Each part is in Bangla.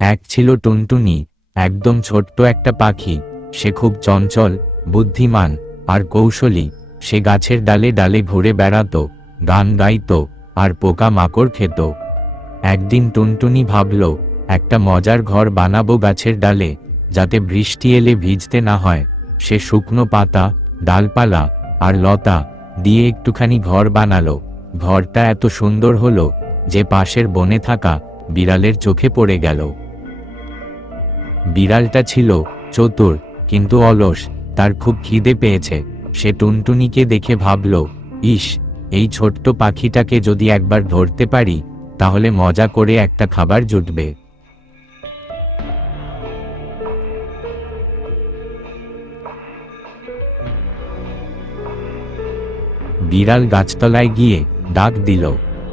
এক ছিল টুনটুনি, একদম ছোট্ট একটা পাখি। সে খুব চঞ্চল, বুদ্ধিমান আর কৌশলী। সে গাছের ডালে ডালে ঘুরে বেড়াত, গান গাইত আর পোকা মাকড় খেত। একদিন টুনটুনি ভাবল, একটা মজার ঘর বানাবো গাছের ডালে, যাতে বৃষ্টি এলে ভিজতে না হয়। সে শুকনো পাতা, ডালপালা আর লতা দিয়ে একটুখানি ঘর বানালো। ঘরটা এত সুন্দর হলো যে পাশের বনে থাকা বিড়ালের চোখে পড়ে গেল। বিড়ালটা ছিল চতুর, কিন্তু অলস, তার খুব খিদে পেয়েছে। সে টুনটুনিকে দেখে ভাবল, ইস, এই ছোট্ট পাখিটাকে যদি একবার ধরতে পারি, তাহলে মজা করে একটা খাবার জুটবে। বিড়াল গাছতলায় গিয়ে ডাক দিল,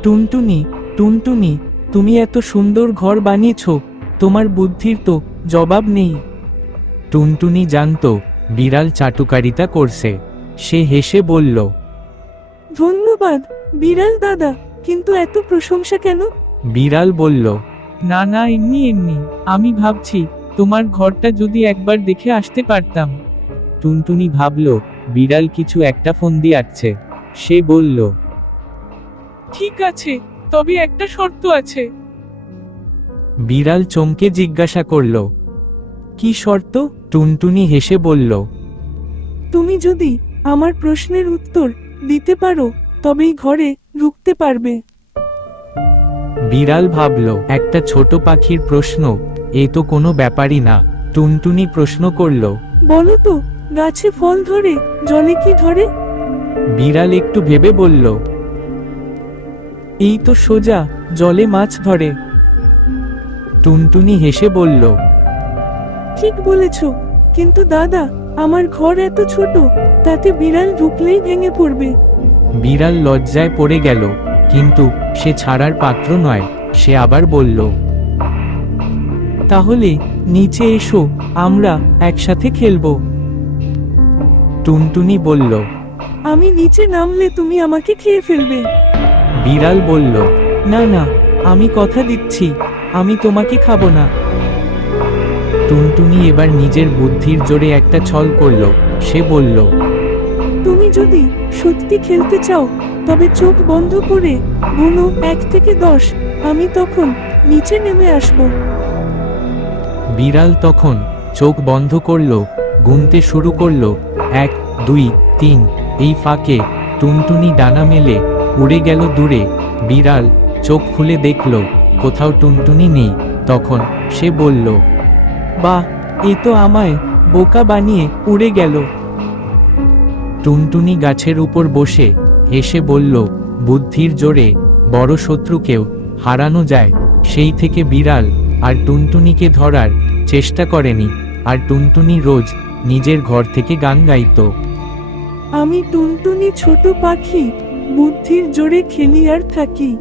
টুনটুনি টুনটুনি, তুমি এত সুন্দর ঘর বানিয়েছ, তোমার বুদ্ধির তো জবাব নেই। টুনটুনি জানতো বিড়াল চাটুকারিতা করছে। সে হেসে বলল ধন্যবাদ বিড়াল দাদা কিন্তু এত প্রশংসা কেন? বিড়াল বলল না না এমনি এমনি। আমি ভাবছি তোমার ঘরটা যদি একবার দেখে আসতে পারতাম। টুনটুনি ভাবল বিড়াল কিছু একটা ফন্দি আটছে। সে বলল ঠিক আছে তবে একটা শর্ত আছে। বিড়াল চমকে জিজ্ঞাসা করল কি শর্ত? টুনটুনি হেসে বলল তুমি যদি আমার প্রশ্নের উত্তর দিতে পারো তবেই ঘরে ঢুকতে পারবে। বিড়াল ভাবল একটা ছোট পাখির প্রশ্ন এ তো কোনো ব্যাপারই না। টুনটুনি প্রশ্ন করল বলো তো গাছে ফল ধরে জলে কি ধরে? বিড়াল একটু ভেবে বলল এই তো সোজা জলে মাছ ধরে। টুনটুনি হেসে বলল ঠিক বলেছ কিন্তু দাদা আমার ঘর এত ছোট তাতে বিড়াল ঢুকলেই ভেঙে পড়বে। বিড়াল লজ্জায় পড়ে গেল কিন্তু সে ছাড়ার পাত্র নয় সে আবার বলল তাহলে নিচে এসো আমরা একসাথে খেলব। টুনটুনি বলল আমি নিচে নামলে তুমি আমাকে খেয়ে ফেলবে। বিড়াল বলল না না আমি কথা দিচ্ছি। আমি তোমাকে খাব না। টুনটুনি এবার নিজের বুদ্ধির জোরে একটা ছল করল। সে বলল তুমি যদি সত্যি খেলতে চাও তবে চোখ বন্ধ করে গুনো এক থেকে দশ আমি তখন নিচে নেমে আসব। বিড়াল তখন চোখ বন্ধ করল গুনতে শুরু করল। এক দুই তিন এই ফাঁকে টুনটুনি ডানা মেলে উড়ে গেল দূরে। বিড়াল চোখ খুলে দেখল কোথাও টুনটুনি নেই। তখন সে বলল, বাহ, এ তো আমায় বোকা বানিয়ে উড়ে গেল। টুনটুনি গাছের উপর বসে হেসে বলল, বুদ্ধির জোরে বড় শত্রুকেও হারানো যায়, সেই থেকে বিড়াল আর টুনটুনিকে ধরার চেষ্টা করেনি, আর টুনটুনি রোজ নিজের ঘর থেকে গান গাইত। আমি টুনটুনি ছোট পাখি, বুদ্ধির জোরে খেলি আর থাকি।